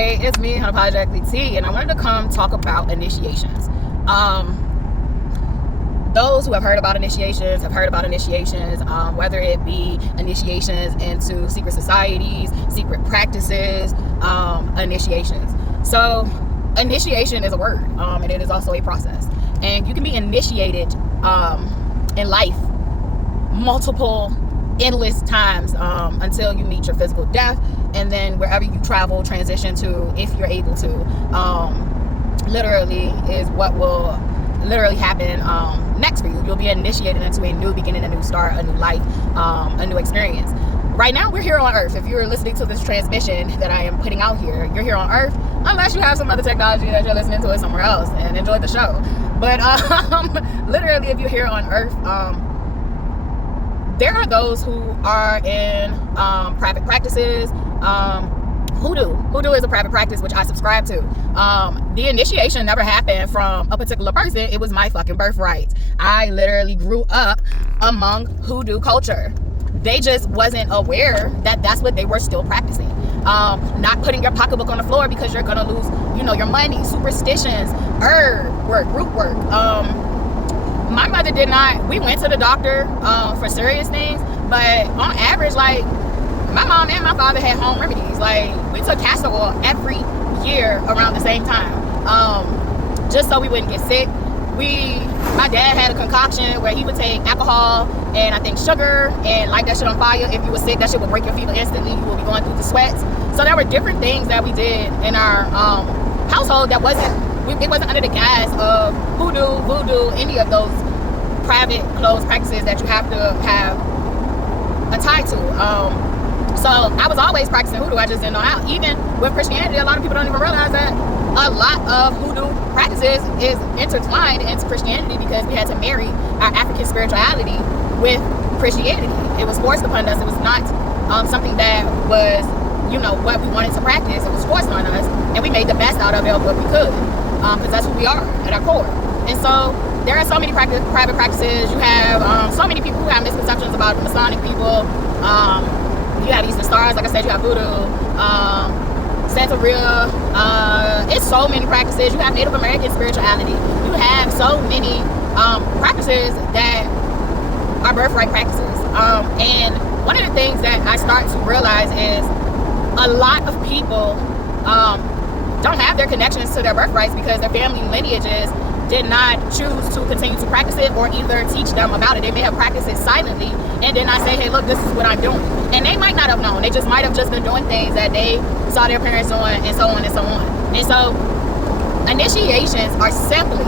Hey, it's me, Unapologetically T, and I wanted to come talk about initiations. Those who have heard about initiations have heard about initiations, whether it be initiations into secret societies, secret practices, initiations. So initiation is a word, and it is also a process. And you can be initiated in life multiple, endless times until you meet your physical death, and then wherever you travel, transition to, if you're able to, literally is what will literally happen next for you. You'll be initiated into a new beginning, a new start, a new life, a new experience. Right now, we're here on Earth. If you're listening to this transmission that I am putting out here, you're here on Earth, unless you have some other technology that you're listening to it somewhere else and enjoy the show. But literally, if you're here on Earth, there are those who are in private practices. Hoodoo is a private practice, which I subscribe to. The initiation never happened from a particular person. It was my fucking birthright. I literally grew up among hoodoo culture. They just wasn't aware that that's what they were still practicing. Not putting your pocketbook on the floor because you're gonna lose, your money, superstitions, herb work, root work. My mother did not. We went to the doctor for serious things, but on average, like, my mom and my father had home remedies. Like, we took castor oil every year around the same time, just so we wouldn't get sick. My dad had a concoction where he would take alcohol and I think sugar and light that shit on fire. If you were sick, that shit would break your fever instantly. You would be going through the sweats. So there were different things that we did in our household that it wasn't under the guise of hoodoo, voodoo, any of those private closed practices that you have to have a tie to. So I was always practicing hoodoo. I just didn't know how. Even with Christianity, a lot of people don't even realize that a lot of hoodoo practices is intertwined into Christianity because we had to marry our African spirituality with Christianity. It was forced upon us. It was not something that was, what we wanted to practice. It was forced on us, and we made the best out of it, what we could, because that's who we are at our core. And so there are so many private practices. You have so many people who have misconceptions about the Masonic people. You have Eastern Stars, like I said, you have voodoo, Santeria. It's so many practices. You have Native American spirituality. You have so many practices that are birthright practices. And one of the things that I start to realize is a lot of people don't have their connections to their birthrights because their family lineages did not choose to continue to practice it or either teach them about it. They may have practiced it silently and then I say, hey, look, this is what I'm doing. And they might not have known. They just might have just been doing things that they saw their parents doing, and so on and so on. And so initiations are simply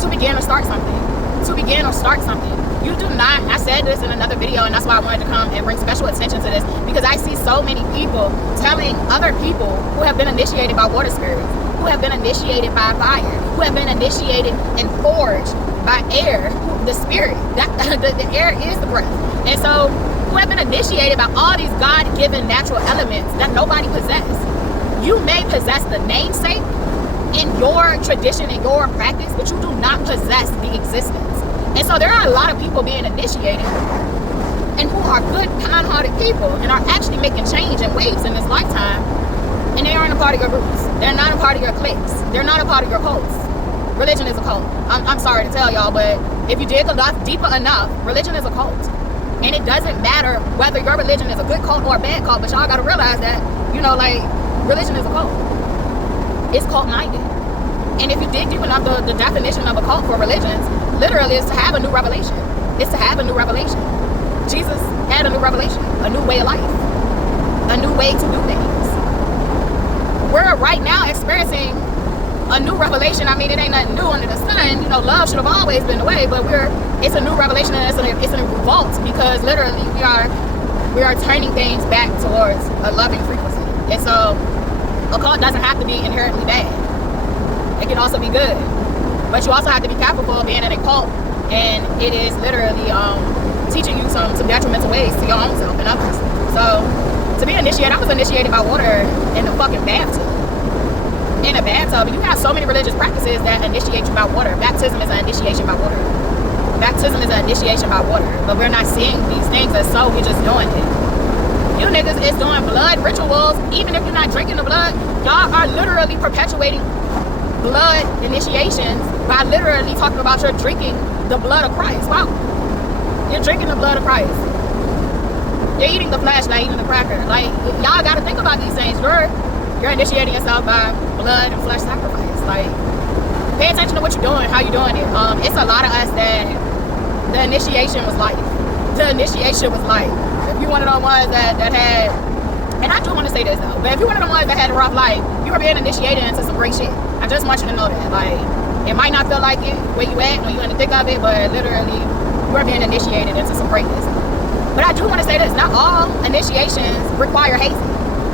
to begin or start something. To begin or start something. You do not, I said this in another video, and that's why I wanted to come and bring special attention to this, because I see so many people telling other people who have been initiated by water spirits, who have been initiated by fire, who have been initiated and forged by air, the spirit, the air is the breath. And so, who have been initiated by all these God-given natural elements that nobody possesses. You may possess the namesake in your tradition, in your practice, but you do not possess the existence. And so there are a lot of people being initiated and who are good, kind-hearted people and are actually making change and waves in this lifetime, and they aren't a part of your groups. They're not a part of your cliques. They're not a part of your cults. Religion is a cult. I'm sorry to tell y'all, but if you dig deeper enough, religion is a cult. And it doesn't matter whether your religion is a good cult or a bad cult, but y'all gotta realize that, religion is a cult. It's cult-minded. And if you dig deep enough, the definition of a cult for religions literally is to have a new revelation. It's to have a new revelation. Jesus had a new revelation, a new way of life, a new way to do things. We're right now experiencing a new revelation. I mean, it ain't nothing new under the sun. Love should have always been the way, but it's a new revelation, and it's a revolt, because literally we are turning things back towards a loving frequency. And so a cult doesn't have to be inherently bad. It can also be good. But you also have to be careful for being in a cult, and it is literally teaching you some detrimental ways to your own self and others. So to be initiated, I was initiated by water in the fucking bathtub. In a bathtub. You have so many religious practices that initiate you by water. Baptism is an initiation by water. Baptism is an initiation by water. But we're not seeing these things as so, we're just doing it. You niggas is doing blood rituals. Even if you're not drinking the blood, y'all are literally perpetuating blood initiations by literally talking about you're drinking the blood of Christ. Wow. You're drinking the blood of Christ. You're eating the flesh, like eating the cracker. Like, y'all gotta think about these things. You're initiating yourself by blood and flesh sacrifice. Like, pay attention to what you're doing, how you're doing it. It's a lot of us that the initiation was life. The initiation was life. If you're one of the ones that had, and I do want to say this though, but if you're one of the ones that had a rough life, you were being initiated into some great shit. I just want you to know that. Like, it might not feel like it where you at when you're in the thick of it, but literally, you are being initiated into some greatness. But I do want to say this, not all initiations require hazing.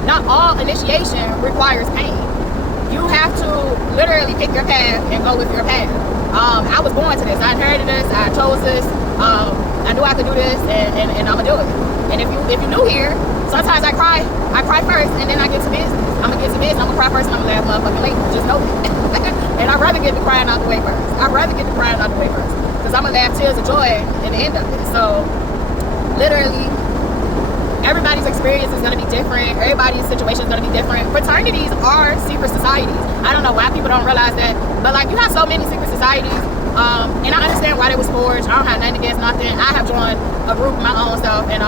Not all initiation requires pain. You have to literally pick your path and go with your path. I was born to this. I inherited this. I chose this. I knew I could do this, and I'm gonna do it. And if you're new here, sometimes I cry first, and then I get to business. I'm gonna get to business. I'm gonna cry first, and I'm gonna laugh motherfucking later. Just know that. And I'd rather get the crying out the way first. Because I'm gonna laugh tears of joy in the end of it. So literally, everybody's experience is going to be different. Everybody's situation is going to be different. Fraternities are secret societies. I don't know why people don't realize that, but like, you have so many secret societies, and I understand why they was forged. I don't have nothing against nothing. I have joined a group of my own self, and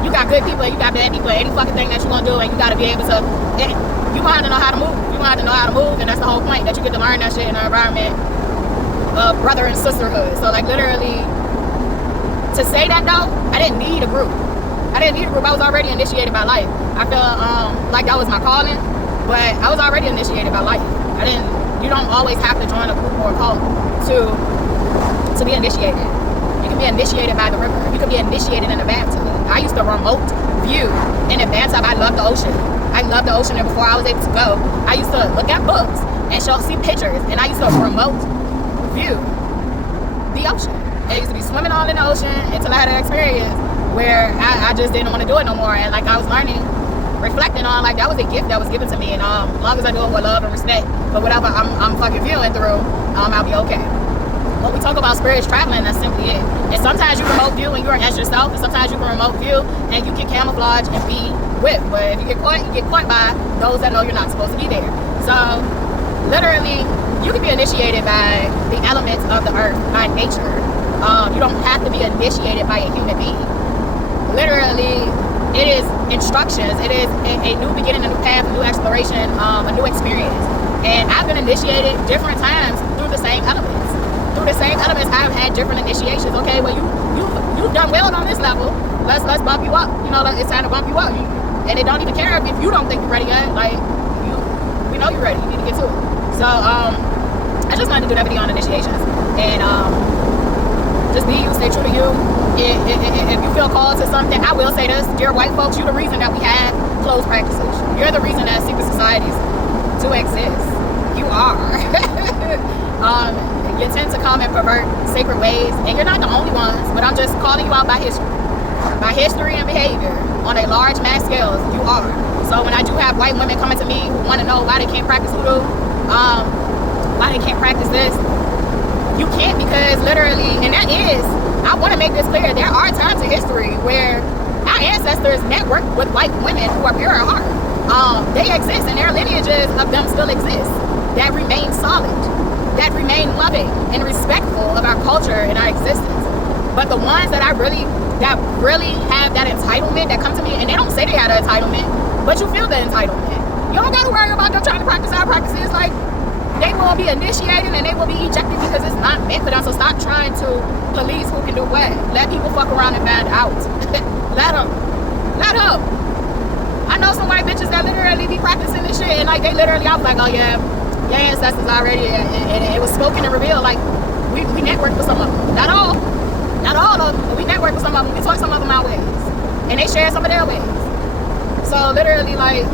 you got good people and you got bad people. Any fucking thing that you're going to do, and you got to be able to, you going to have to know how to move. You going to have to know how to move, and that's the whole point, that you get to learn that shit in an environment of brother and sisterhood. So like, literally, to say that though, I didn't need a group. I was already initiated by life. I feel like that was my calling, but I was already initiated by life. You don't always have to join a group or a cult to be initiated. You can be initiated by the river. You can be initiated in a bathtub. I used to remote view in a bathtub. I love the ocean. And before I was able to go, I used to look at books and see pictures, and I used to remote view the ocean. I used to be swimming all in the ocean until I had an experience where I just didn't want to do it no more. And like, I was learning, reflecting on, like, that was a gift that was given to me. And as long as I do it with love and respect for whatever I'm fucking viewing through, I'll be okay. When we talk about spirits traveling, that's simply it. And sometimes you remote view and you're as yourself, and sometimes you can remote view and you can camouflage and be with. But if you get caught by those that know you're not supposed to be there. So literally, you can be initiated by the elements of the earth, by nature. You don't have to be initiated by a human being. Literally, it is instructions. It is a new beginning, a new path, a new exploration, a new experience. And I've been initiated different times through the same elements. I've had different initiations. Okay, well, you've done well on this level. Let's bump you up. You know, it's time to bump you up. And it don't even care if you don't think you're ready yet. Like, we know you're ready. You need to get to it. So I just wanted to do that video on initiations. And just be you, stay true to you. If you feel called to something, I will say this, dear white folks, you're the reason that we have closed practices. You're the reason that secret societies do exist. You are. You tend to come and pervert sacred ways, and you're not the only ones, but I'm just calling you out by history. By history and behavior, on a large mass scale, you are. So when I do have white women coming to me who want to know why they can't practice voodoo, why they can't practice this, you can't, because literally, and that is, I want to make this clear, there are times in history where our ancestors networked with white women who are pure at heart. They exist, and their lineages of them still exist, that remain solid, that remain loving and respectful of our culture and our existence. But the ones that really have that entitlement, that come to me, and they don't say they have an entitlement, but you feel the entitlement. You don't got to worry about them trying to practice our practices. Like, they will be initiated and they will be ejected because it's not meant for them. So stop trying to police who can do what. Let people fuck around and find out. Let them. I know some white bitches that literally be practicing this shit, and like, they literally, I was like, oh yeah, your ancestors already, and it was spoken and revealed. Like, we networked with some of them. Not all of them, but we networked with some of them. We taught some of them our ways, and they shared some of their ways. So literally, like,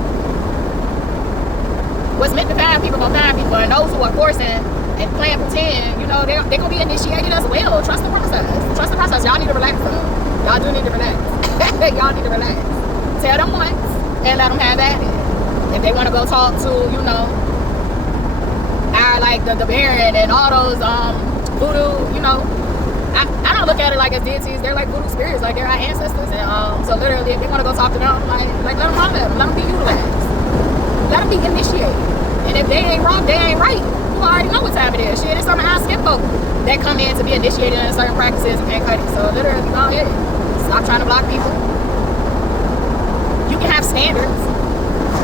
what's meant to find people gonna find people, and those who are forcing and playing pretend, you know, they're gonna be initiated as well. Trust the process. Y'all need to relax, though. Y'all do need to relax. Y'all need to relax. Tell them once and let them have at it. If they want to go talk to, you know, our, like, the Baron and all those voodoo, you know, I don't look at it like as deities. They're like voodoo spirits, like they're our ancestors. And so literally, if they want to go talk to them, like let them run them. Let them be utilized. Let them be initiated. And if they ain't wrong, they ain't right. You already know what time it is. Shit, it's some high skip folk that come in to be initiated in certain practices and cut it. So literally, go ahead. Stop trying to block people. You can have standards,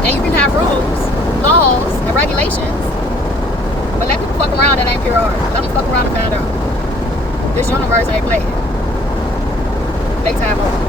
and you can have rules, laws, and regulations. But let people fuck around that ain't pure art. Let them fuck around and find out. This universe ain't playing. Big time over.